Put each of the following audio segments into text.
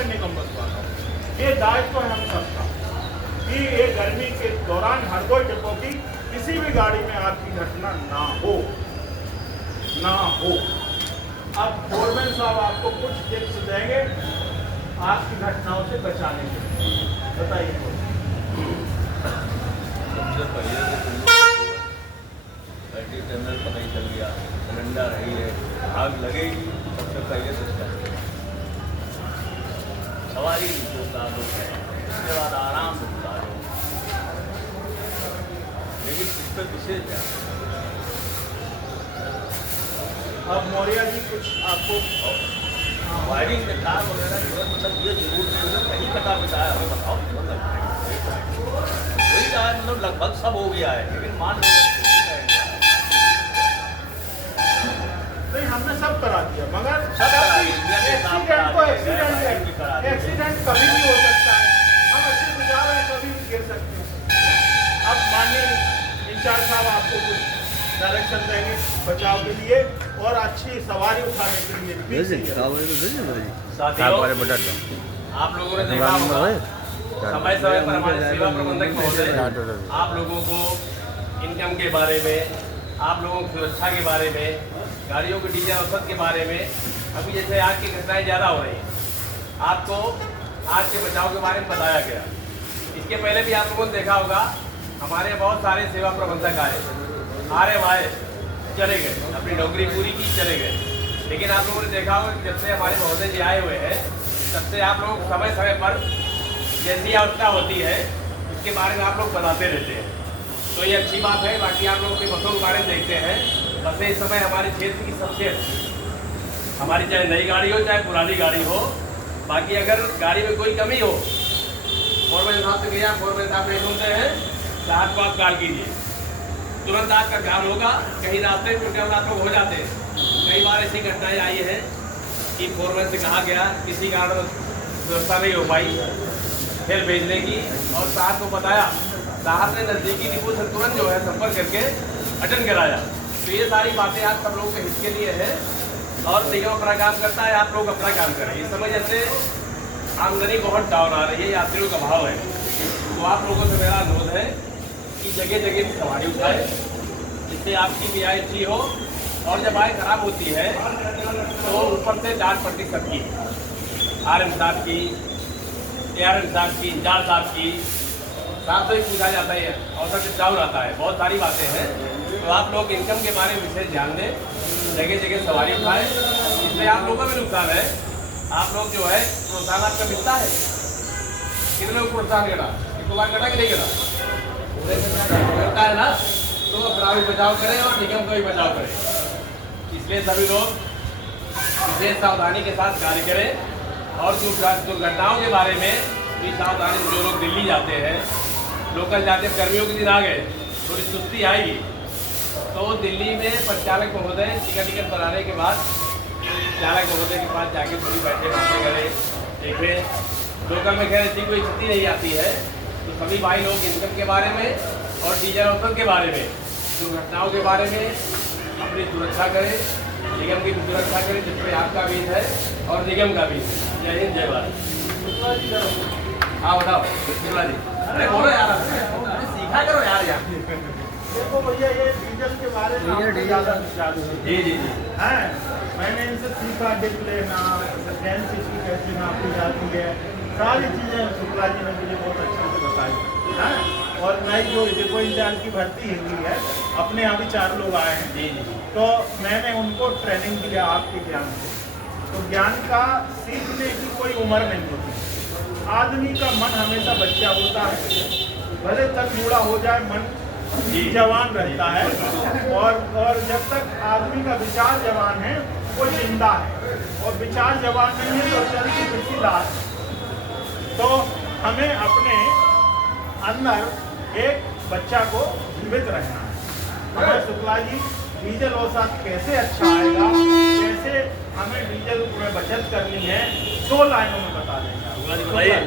है निगम बसवाला। ये दायित्व है हम सबका कि ये गर्मी के दौरान हरदोई डिपो की किसी भी गाड़ी में आग की घटना ना हो। अब फोरमैन साहब आपको कुछ टिप्स देंगे आग की घटनाओं से बचाने के लिए, बताइए। सबसे पहले बैटरी टर्मिनल पता ही चल गया, सिलेंडर है, आग लगेगी, सबसे पहले तो सवारी को उतारो, उसके बाद आराम से उतारो। लेकिन इस पर विशेष ध्यान। अब मौर्य जी कुछ आपको वायरिंग के तार वगैरह जो है, मतलब ये जरूर कहीं कटा बिता है, हमें बताओ। वही का है, मतलब लगभग सब हो गया है, लेकिन मान लो नहीं, हमने सब करा दिया, मगर एक्सीडेंट कभी भी हो सकता है। हम अच्छे सुझाव हैं, कभी भी गिर सकते हैं। अब माननीय इंचार्ज साहब आपको कुछ डायरेक्शन देंगे बचाव के लिए और अच्छी सवारी उठाने के लिए। आप लोगों ने देखा होगा समय समय पर हमारे सेवा प्रबंधक महोदय आप लोगों को इनकम के बारे में, आप लोगों की सुरक्षा के बारे में, गाड़ियों के डीजल औसत के बारे में, अभी जैसे आग की घटनाएं ज़्यादा हो रही हैं, आपको आग के बचाव के बारे में बताया गया। इसके पहले भी आप लोगों ने देखा होगा हमारे बहुत सारे सेवा प्रबंधक आए वाए चले गए, अपनी नौकरी पूरी की चले गए। लेकिन आप लोगों ने देखा होगा कि जब से हमारे महोदय जी आए हुए हैं, तब से आप लोग समय समय पर जैसी आवश्यकता होती है उसके बारे में आप लोग बताते रहते हैं, तो ये अच्छी बात है। बाकी आप लोग अपनी बसों के बारे में देखते हैं, बसें इस समय हमारे क्षेत्र की सबसे अच्छी, हमारी चाहे नई गाड़ी हो चाहे पुरानी गाड़ी हो। बाकी अगर गाड़ी में कोई कमी हो, फोरमैन साहब से गया, फोरमैन साहब नहीं सुनते हैं, साहब को आप कॉल कीजिए, तुरंत आपका काम होगा। कहीं रास्ते में टूटे आप लोग हो जाते हैं। कई बार ऐसी घटनाएं आई है कि फोरमैन से कहा गया, किसी कारण व्यवस्था नहीं हो पाई फिर भेजने की, और साहब को बताया, साहब ने नज़दीकी डिपो से तुरंत जो है संपर्क करके अटेंड कराया। तो ये सारी बातें आप सब लोगों के हित के लिए है, और निगम अपना काम करता है, आप लोग अपना काम करें। इस समय जैसे आमदनी बहुत डाउन आ रही है, यात्रियों का अभाव है, तो आप लोगों से मेरा अनुरोध है कि जगह जगह की सवारी उठाए, जिससे आपकी भी आय अच्छी हो। और जब आय खराब होती है तो ऊपर से डांट पड़ती सबकी, RM साहब की, ARM साहब की, इंचार्ज साहब की, साहब से ही पूछा जाता है, औसत डिस्काउंट आता है, बहुत सारी बातें हैं। तो आप लोग इनकम के बारे में विशेष ध्यान दें, जगह जगह सवारी उठाएं, इसमें आप लोगों का भी नुकसान है। आप लोग जो है प्रोत्साहन आपका मिलता है, कितने लोग प्रोत्साहन करा, एक बार कटा कि नहीं करा, करता है ना, तो अपना भी बचाव करें और निगम का भी बचाव करें। इसलिए सभी लोग विशेष सावधानी के साथ कार्य करें। और जो दुर्घटनाओं के बारे में भी सावधानी, जो लोग दिल्ली जाते हैं, लोकल जाते हैं, गर्मियों के दिन आ गए, थोड़ी सुस्ती आएगी, तो दिल्ली में परिचालक महोदय टिकट बनाने के बाद चालक महोदय के पास जाके थोड़ी बैठे बातें करें, देखें। लोकल में खैर ऐसी कोई स्थिति नहीं आती है, तो सभी भाई लोग इनकम के बारे में और डीजल औसत के बारे में, दुर्घटनाओं के बारे में अपनी सुरक्षा करें, निगम की सुरक्षा करें, जिसमें आपका भी है और निगम का भी है। जय हिंद, जय भारत। हाँ बताओ शुक्ला जी, अरे बोलो यार, सीखा करो यार। देखो भैया, ये डीजल के बारे में ज़्यादा जी है, मैंने इनसे सीखा डिस्प्ले ना, गैस की कैसे नापी जाती है, सारी चीज़ें शुक्ला जी ने मुझे बहुत अच्छे से बताई है। और नई जो डिपो इंचार्ज की भर्ती हुई है, अपने यहाँ भी 4 लोग आए हैं, तो मैंने उनको ट्रेनिंग दिया आपके ज्ञान से। तो ज्ञान का सीखने की कोई उम्र नहीं होती। आदमी का मन हमेशा बच्चा होता है, भले तक बूढ़ा हो जाए, मन जवान रहता है। और जब तक आदमी का विचार जवान है, वो जिंदा है, और विचार जवान नहीं है तो चलती फिरती लाश। तो हमें अपने अंदर एक बच्चा को जीवित रहना है। शुक्ला जी, डीजल औसत कैसे अच्छा आएगा, कैसे हमें डीजल में बचत करनी है, 2 लाइनों में बता देंगे। बताइए,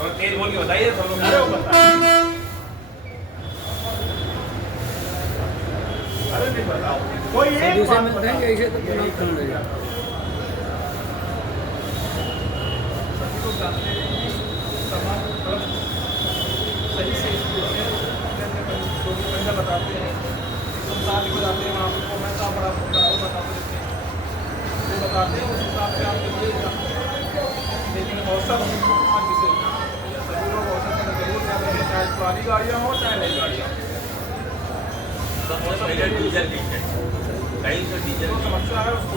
और तेज बोल के बताइए सब लोग। अरे वो बताइए, अरे नहीं बताओ, कोई एक बात बताओ। चाहते हैं कि तमाम क्लब सही से इसको जो भी महिला बताते हैं हम साथ को जाते हैं वहाँ पर मैं साथ बड़ा बता देते हैं जो बताते हैं उस हिसाब से आप करिए। लेकिन अवसर जिसे सभी लोग अवसर का नजरिए से आते हैं, चाहे पुरानी गाड़ियाँ हों चाहे नई गाड़ियाँ हों। डीजल लीक है, कहीं से डीजल जो समस्या है उसको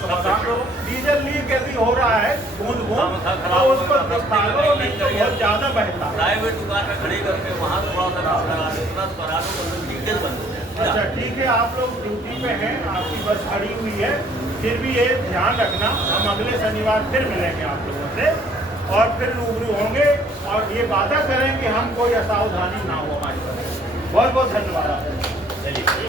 समाधान करो। डीजल लीक यदि हो रहा है बूंद बूंद तो उसको निकालो, नहीं तो बहुत ज्यादा बहता है। प्राइवेट दुकान में खड़ी करके वहाँ से थोड़ा सा लगा दो, इतना तो करा दो, मतलब लीकेज बंद हो जाए। अच्छा ठीक है, आप लोग ड्यूटी पे हैं, आपकी बस खड़ी हुई है, फिर भी ये ध्यान रखना हम अगले शनिवार फिर मिलेंगे आप लोगों से और फिर रूबरू होंगे और ये वादा करें कि हम कोई असावधानी ना हो हमारी तरफ। बहुत बहुत धन्यवाद आपको। चलिए।